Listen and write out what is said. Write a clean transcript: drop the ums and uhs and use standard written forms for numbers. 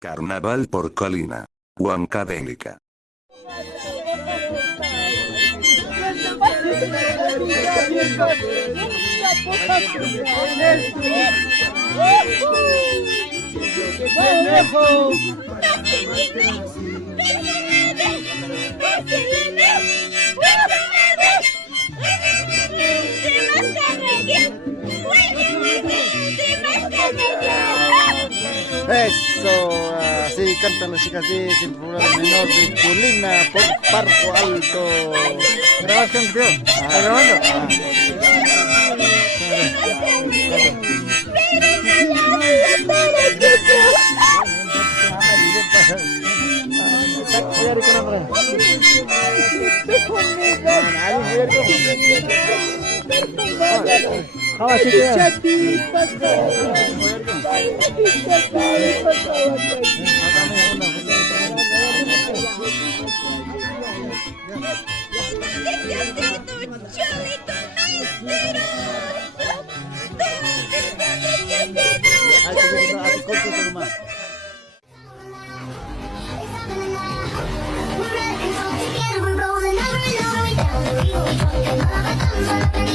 Carnaval por Colina. Huancavelica. Eso, así cantan las chicas de Centro Poblado Menor de Colina por Parco Alto. ¿Grabas con tío? ¿Estás grabando?